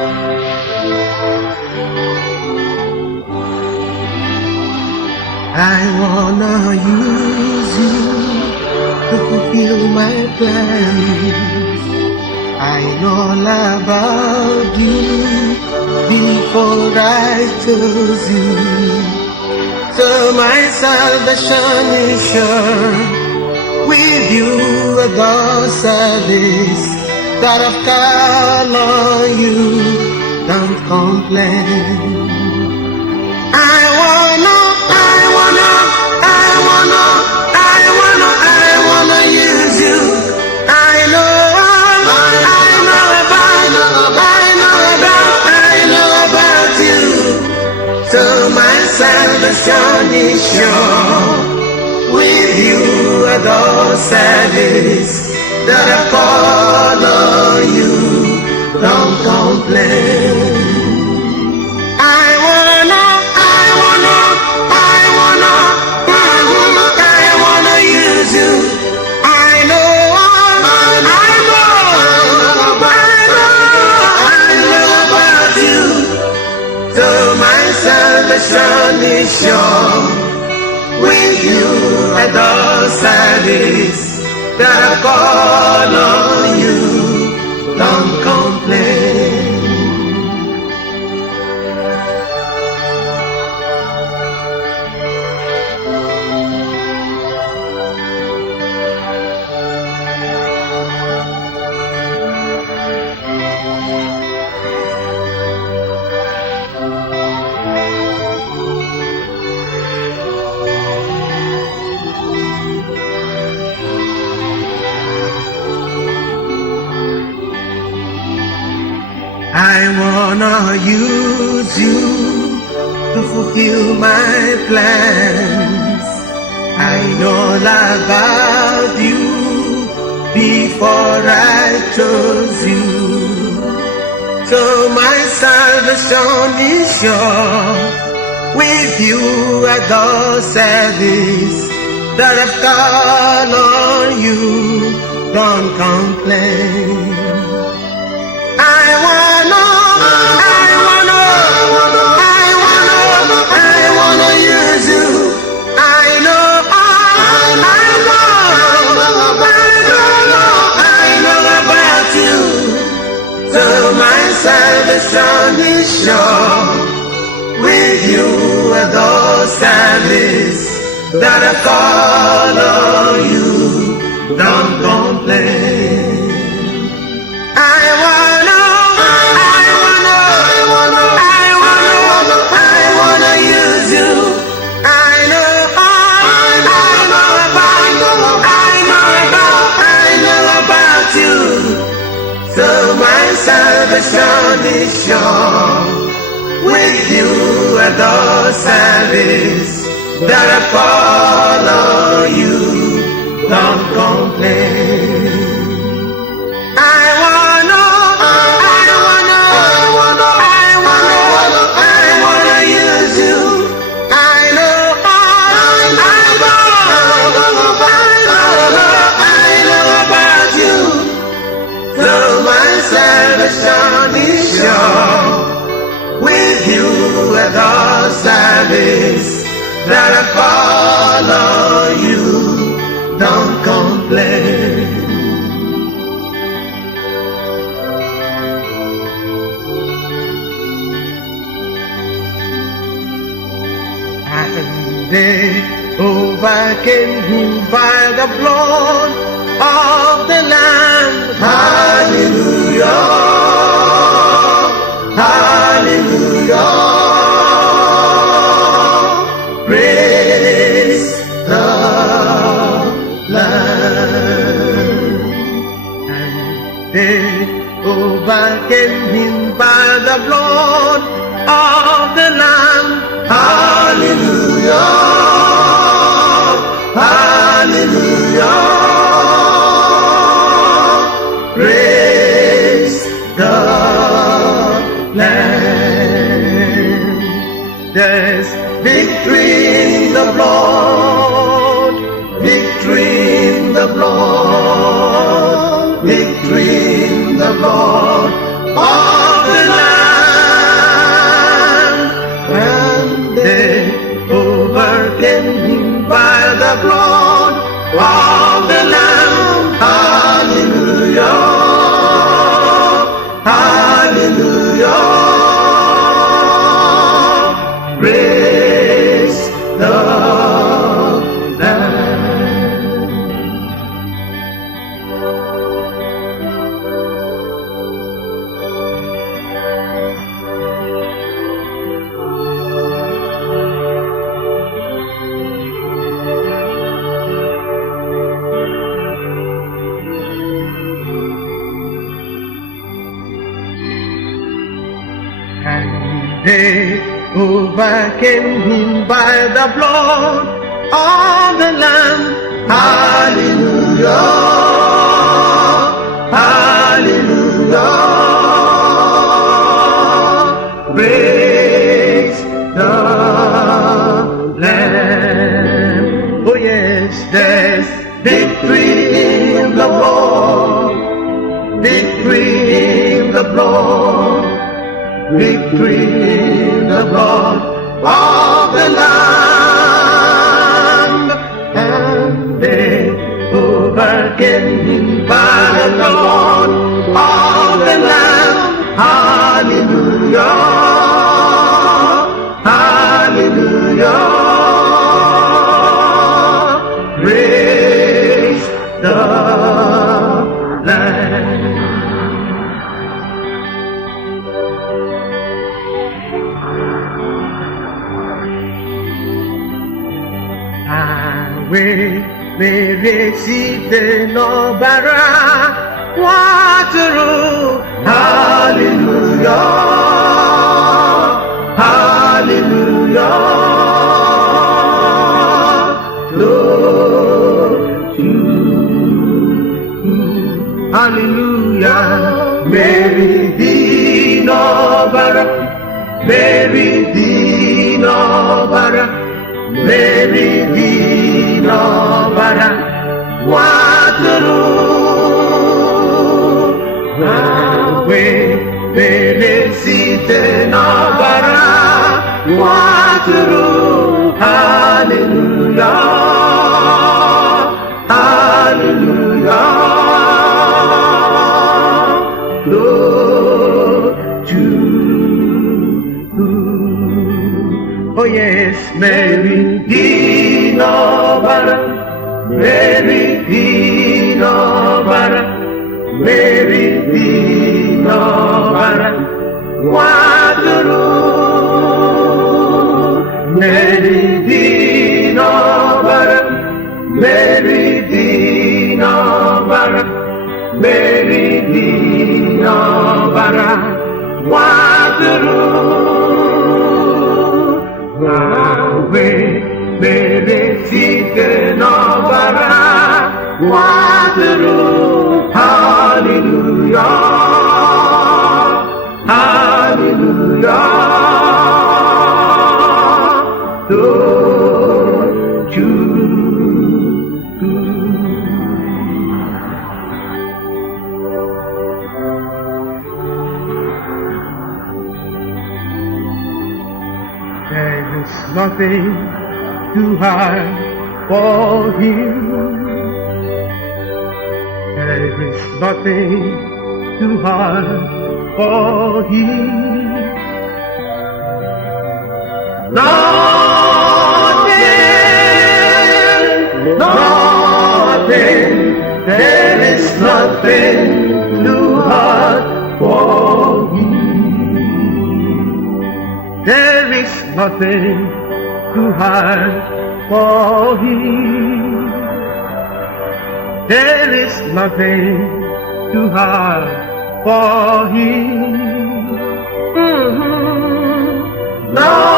I wanna use you to fulfill my plans. I know all about you before I chose you. So my salvation is sure. With you at the service that I've called on you, don't complain. I wanna use you. I know about you. So my salvation is sure. With you at all service that I call on you, don't complain. I wanna use you. I know about you. So my salvation is sure. With you at all service that I call on you, don't complain. I wanna use you to fulfill my plans. I know all about you before I chose you. So my salvation is sure. With you at the service that I've called on you, don't complain. I wanna use you. I know about you. So my salvation is sure. With you at all service that I call on you, don't complain. I wanna use you. I know about you. So my salvation is sure. With you at all service that I call on you, don't complain. I wanna use you. I know about you. So my salvation is sure. With you at all service that I call on you, don't complain. And they overcame him by the blood of the Lamb. Hallelujah, hallelujah. Praise the Lamb. And they overcame him by the blood of the Lamb. Hallelujah, hallelujah. Praise the Lamb. There's victory in the blood, victory in the blood, victory in the blood of the Lamb. and they overcame him by the blood of the Lamb. Hallelujah, hallelujah, praise the Lamb. Oh yes, there's victory in the blood, victory in the blood, victory in the blood of the Lamb. And they overcame him by the blood of the Lamb. Hallelujah, hallelujah, praise the Lamb. Meresite n'ọbara watụrụ. Hallelujah, hallelujah, hallelujah. Mary dị n'ọbara, Mary dị n'ọbara, Mary dị n'ọbara watụrụ. Mere site n'ọbara watụrụ. Hallelujah, hallelujah, Lord, to oh yes, Mary dị n'ọbara, Mary dị n'ọbara, Mary dị n'ọbara watụrụ. Mary dị n'ọbara, Mary dị n'ọbara, Mary dị n'ọbara watụrụ. Mere site n'ọbara watụrụ. Hallelujah, hallelujah, Lord, you. There is nothing too hard for him. There is nothing too hard for him. Nothing, nothing. There is nothing too hard for him. There is nothing too hard for him. There is nothing too hard for him. Nothing,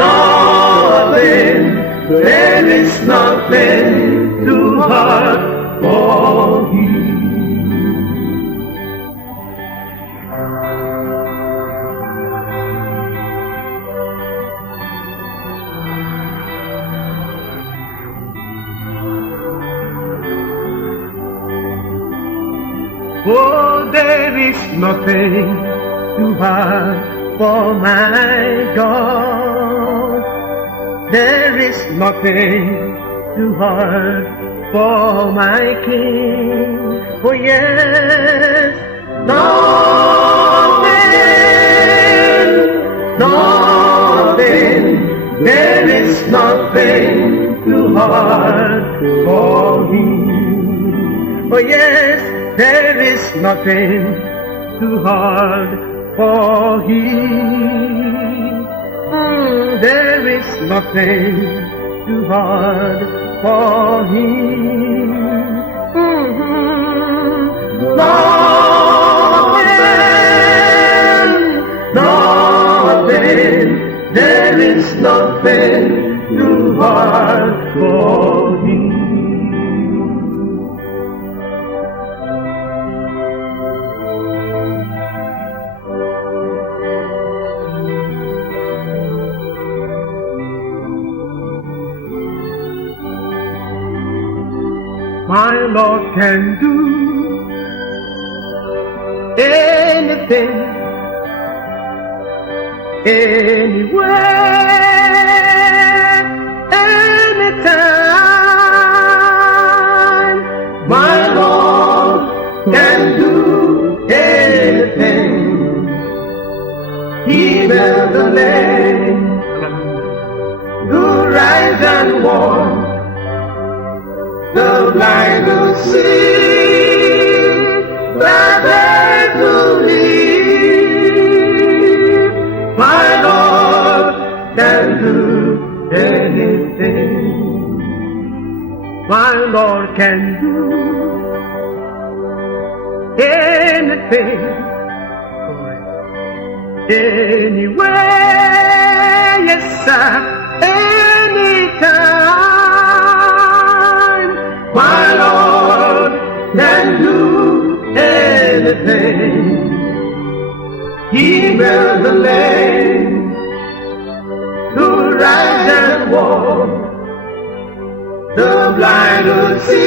nothing. There is nothing too hard for him. Oh, there is nothing too hard for my God. There is nothing too hard for my King. Oh yes, nothing, nothing. There is nothing too hard for him. Oh yes, there is nothing too hard for him. There is nothing too hard for him. Nothing, heart for me. My Lord can do anything, anywhere, anytime. My Lord can do anything. He will the lame, who rise and walk, the blind will see, the dead will live. My Lord can do anything. My Lord can do anything, anywhere, yes sir, anytime. My Lord can do anything. He will the lame, who rise and walk, the blind will see,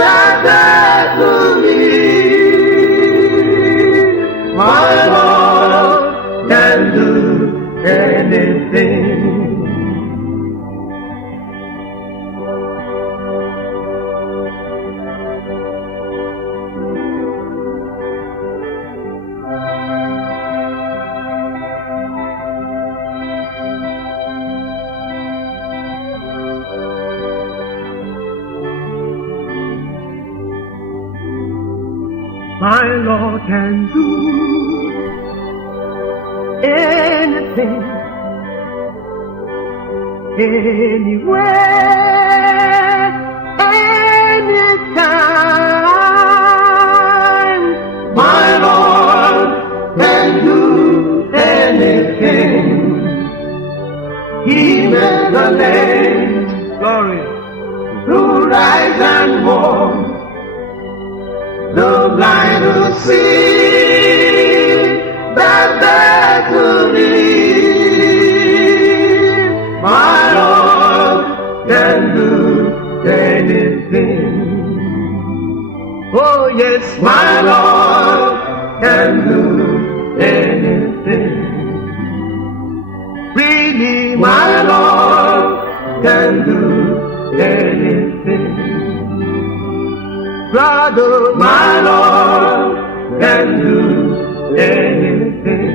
the dead will live. My Lord can do anything. My Lord can do anything, anywhere, anytime. My Lord can do anything. He made the lame, glory, who rise and walk, the blind will see, the dead will live. My Lord can do anything. Oh yes, my Lord can do anything. Really, my Lord can do anything. Brother, my Lord can do anything.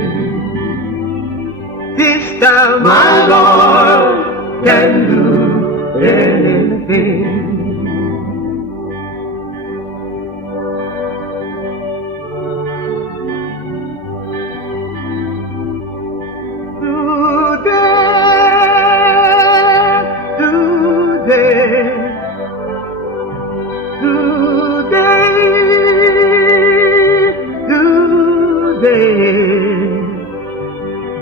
Sister, my Lord can do anything.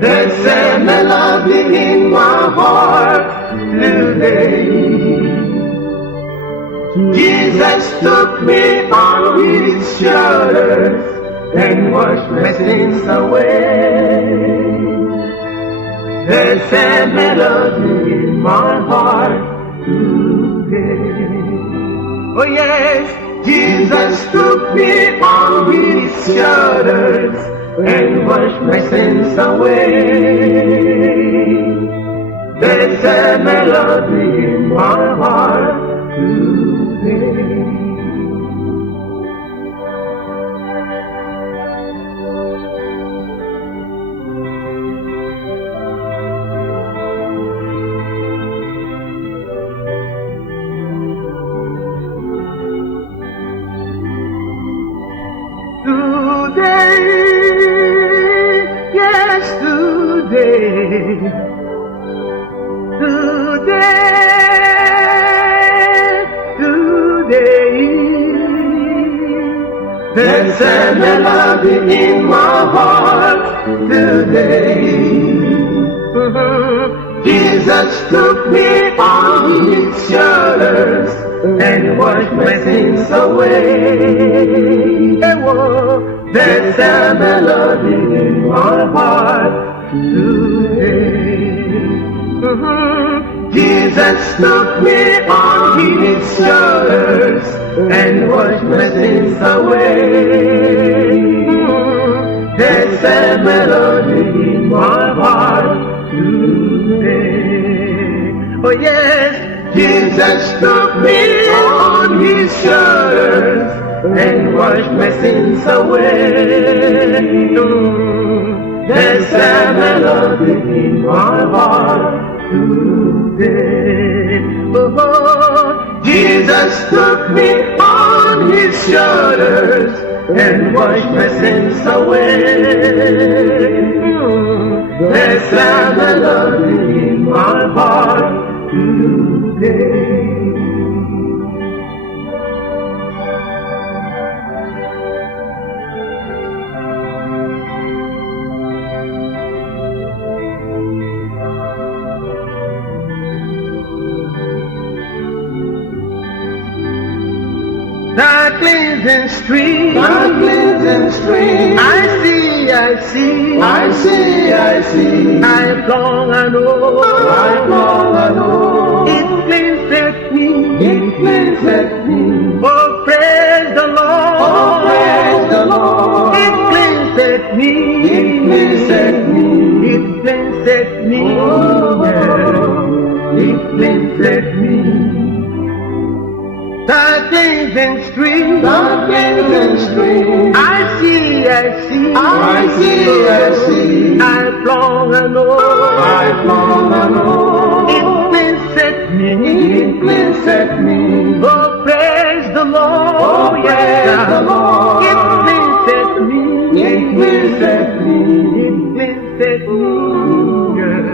There's a melody in my heart today. Jesus took me on his shoulders and washed my sins away. There's a melody in my heart today. Oh yes, Jesus took me on his shoulders and wash my sins away. There's a melody in my heart today. There's a melody in my heart today. Jesus took me on his shoulders and washed my sins away. There's a melody in my heart today. Jesus took me on his shoulders and washed my sins away. There's a melody in my heart today. Oh yes, Jesus took me on his shoulders and washed my sins away. There's a melody in my heart today. Oh, Jesus took me on his shoulders and washed my sins away. There's a melody in my heart today. The cleansing stream, I see, I see, I see, I see. I've long I know, it cleanseth me, it cleanseth me. Oh, praise the Lord, oh, praise the Lord. It cleanseth me, it cleanseth me, it cleanseth me. Oh, yeah. It cleanseth me. The cleansing stream, I see, I see, I see, I see. I've long I know, it cleanseth me, it cleanseth me. Oh, praise the Lord, oh, praise the Lord. It cleanseth me, it cleanseth me, it cleanseth me. Yeah.